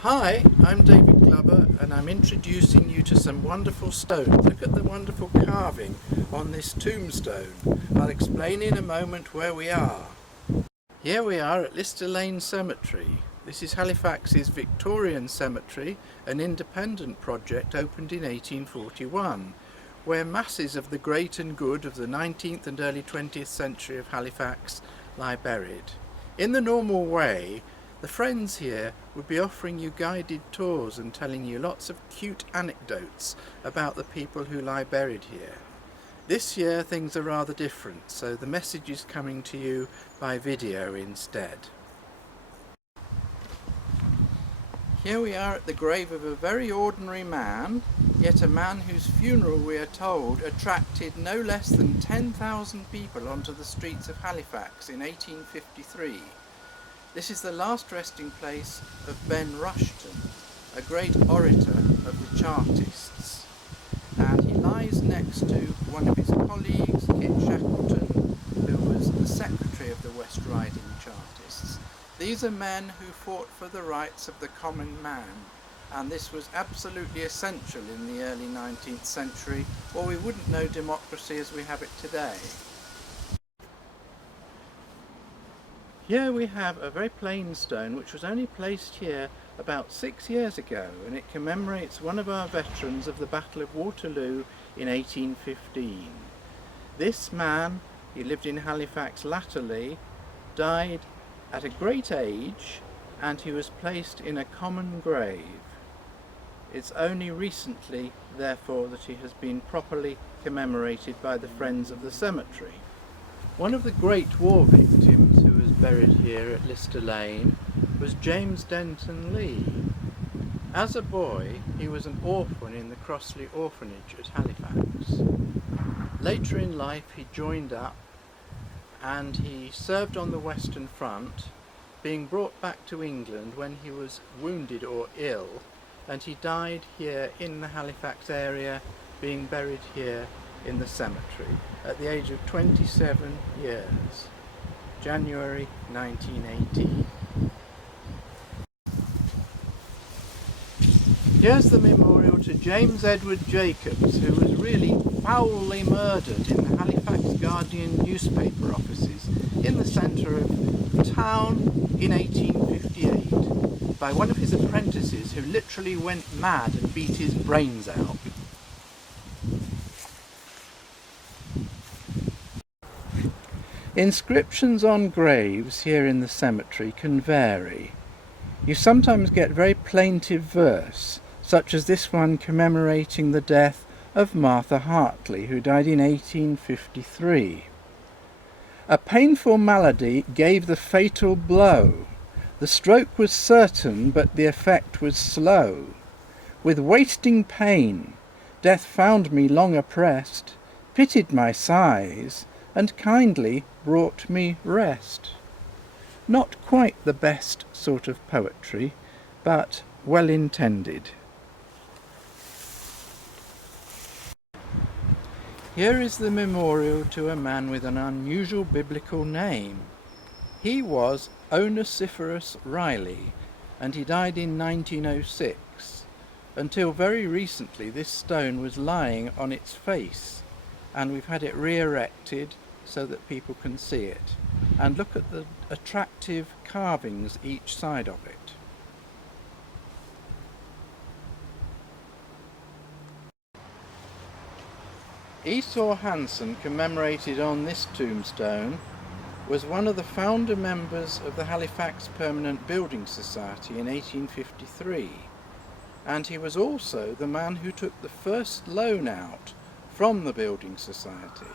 Hi, I'm David Glover and I'm introducing you to some wonderful stones. Look at the wonderful carving on this tombstone. I'll explain in a moment where we are. Here we are at Lister Lane Cemetery. This is Halifax's Victorian Cemetery, an independent project opened in 1841, where masses of the great and good of the 19th and early 20th century of Halifax lie buried. In the normal way, the friends here would be offering you guided tours and telling you lots of cute anecdotes about the people who lie buried here. This year things are rather different, so the message is coming to you by video instead. Here we are at the grave of a very ordinary man, yet a man whose funeral, we are told, attracted no less than 10,000 people onto the streets of Halifax in 1853. This is the last resting place of Ben Rushton, a great orator of the Chartists, and he lies next to one of his colleagues, Kit Shackleton, who was the secretary of the West Riding Chartists. These are men who fought for the rights of the common man, and this was absolutely essential in the early 19th century, or we wouldn't know democracy as we have it today. Here we have a very plain stone which was only placed here about 6 years ago, and it commemorates one of our veterans of the Battle of Waterloo in 1815. This man, he lived in Halifax latterly, died at a great age, and he was placed in a common grave. It's only recently, therefore, that he has been properly commemorated by the Friends of the Cemetery. One of the great war victims who was buried here at Lister Lane was James Denton Lee. As a boy, he was an orphan in the Crossley Orphanage at Halifax. Later in life he joined up and he served on the Western Front, being brought back to England when he was wounded or ill, and he died here in the Halifax area, being buried here in the cemetery at the age of 27 years, January 1918. Here's the memorial to James Edward Jacobs, who was really foully murdered in the Halifax Guardian newspaper offices in the centre of town in 1858 by one of his apprentices who literally went mad and beat his brains out. Inscriptions on graves here in the cemetery can vary. You sometimes get very plaintive verse, such as this one commemorating the death of Martha Hartley, who died in 1853. A painful malady gave the fatal blow. The stroke was certain, but the effect was slow. With wasting pain, death found me long oppressed, pitied my sighs, and kindly brought me rest. Not quite the best sort of poetry, but well intended. Here is the memorial to a man with an unusual biblical name. He was Onesiphorus Riley, and he died in 1906. Until very recently this stone was lying on its face, and we've had it re-erected so that people can see it. And look at the attractive carvings each side of it. Esau Hansen, commemorated on this tombstone, was one of the founder members of the Halifax Permanent Building Society in 1853, and he was also the man who took the first loan out from the Building Society.